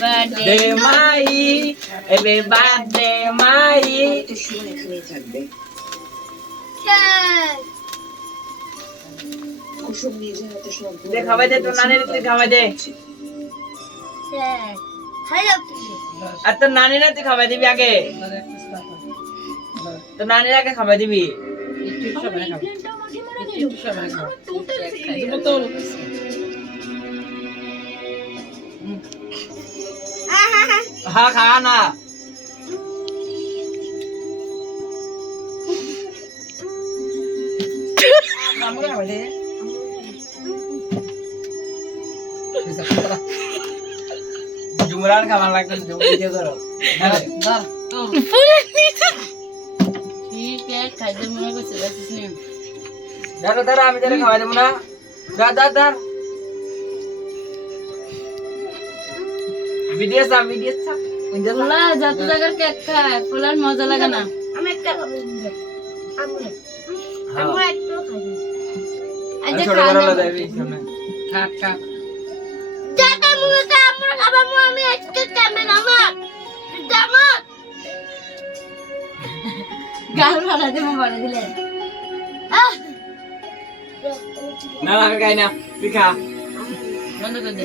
birthday my, happy birthday my. খাওয়াই দে তোর নানির, তুই খাওয়াই দে। আর তোর নানির তুই খাওয়াই দিবি আগে, তোর নানির আগে খাওয়াই দিবি। হ্যাঁ খা না, জুমরান খাবার লাগবে, ভিডিও করো। দাঁড়া দাঁড়া, আমি তাহলে খাওয়াই দেবো না। দাঁড়া ভিডিও চা, ভিডিও চা। পোলা যত জায়গার কেক খায়, পোলার মজা লাগে না। আমি একটা খাবো, আমি একটু খাবো। আচ্ছা ছোট খাওয়া বড় দাওয়া যাবি সামনে। কাট কাট। টাকা মুখে আমরা খাবো, আমি একটু টাইমে নামাক জামাত গাল ভাড়া দেবো বলে দিলে। আহ না আমি খাই না, তুই খা। বন্ধ করে দে।